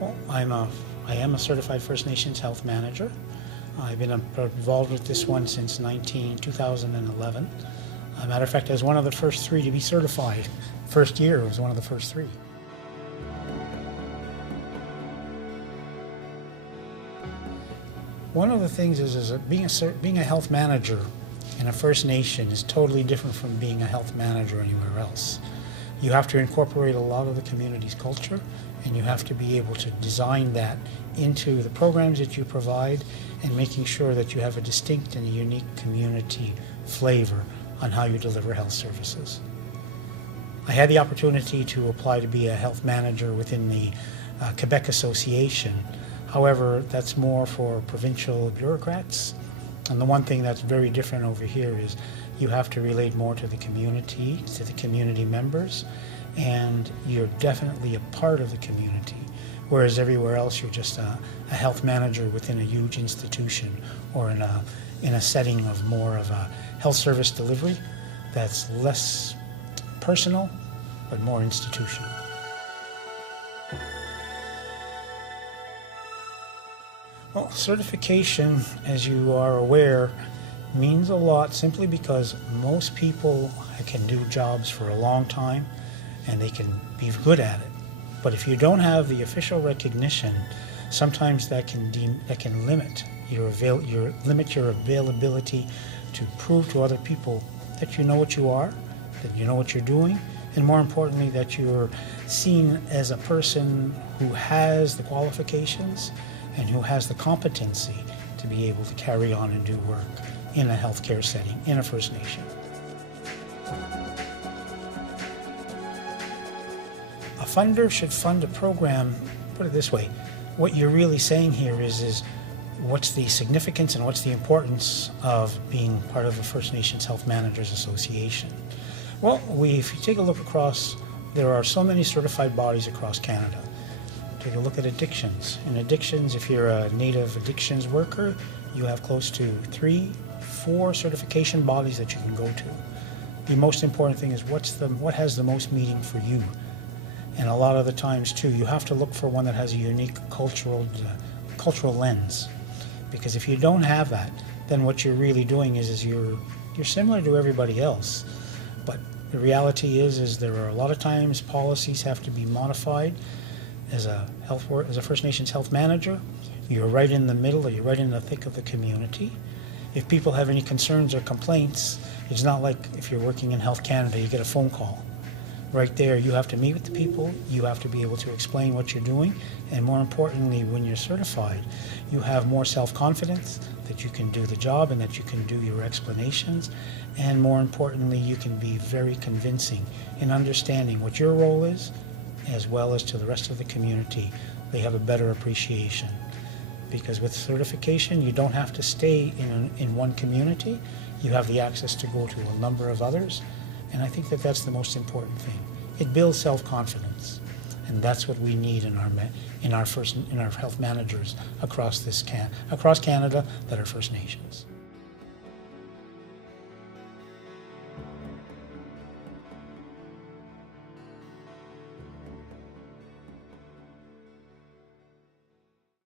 Well, I am a certified First Nations health manager. I've been involved with this one since 2011. As a matter of fact, I was one of the first three to be certified. First year was one of the first three. One of the things is that being a health manager in a First Nation is totally different from being a health manager anywhere else. You have to incorporate a lot of the community's culture, and you have to be able to design that into the programs that you provide, and making sure that you have a distinct and a unique community flavor on how you deliver health services. I had the opportunity to apply to be a health manager within the Quebec Association. However, that's more for provincial bureaucrats. And the one thing that's very different over here is you have to relate more to the community members, and you're definitely a part of the community. Whereas everywhere else, you're just a health manager within a huge institution, or in a setting of more of a health service delivery that's less personal, but more institutional. Well, certification, as you are aware, means a lot simply because most people can do jobs for a long time and they can be good at it. But if you don't have the official recognition, sometimes that can limit your availability to prove to other people that you know what you are, that you know what you're doing, and more importantly, that you're seen as a person who has the qualifications and who has the competency to be able to carry on and do work in a healthcare setting in a First Nation. A funder should fund a program, put it this way, what you're really saying here is what's the significance and what's the importance of being part of the First Nations Health Managers Association? Well, if you take a look across, there are so many certified bodies across Canada. Take a look at addictions. In addictions, if you're a native addictions worker, you have close to 3-4 certification bodies that you can go to. The most important thing is what has the most meaning for you. And a lot of the times too, you have to look for one that has a unique cultural lens. Because if you don't have that, then what you're really doing is you're similar to everybody else. But the reality is there are a lot of times policies have to be modified. As a First Nations health manager, you're right in the middle, or you're right in the thick of the community. If people have any concerns or complaints, it's not like if you're working in Health Canada, you get a phone call. Right there, you have to meet with the people, you have to be able to explain what you're doing, and more importantly, when you're certified, you have more self-confidence that you can do the job and that you can do your explanations, and more importantly, you can be very convincing in understanding what your role is, as well as to the rest of the community. They have a better appreciation. Because with certification, you don't have to stay in one community. You have the access to go to a number of others. And I think that that's the most important thing. It builds self-confidence. And that's what we need in our health managers across Canada that are First Nations.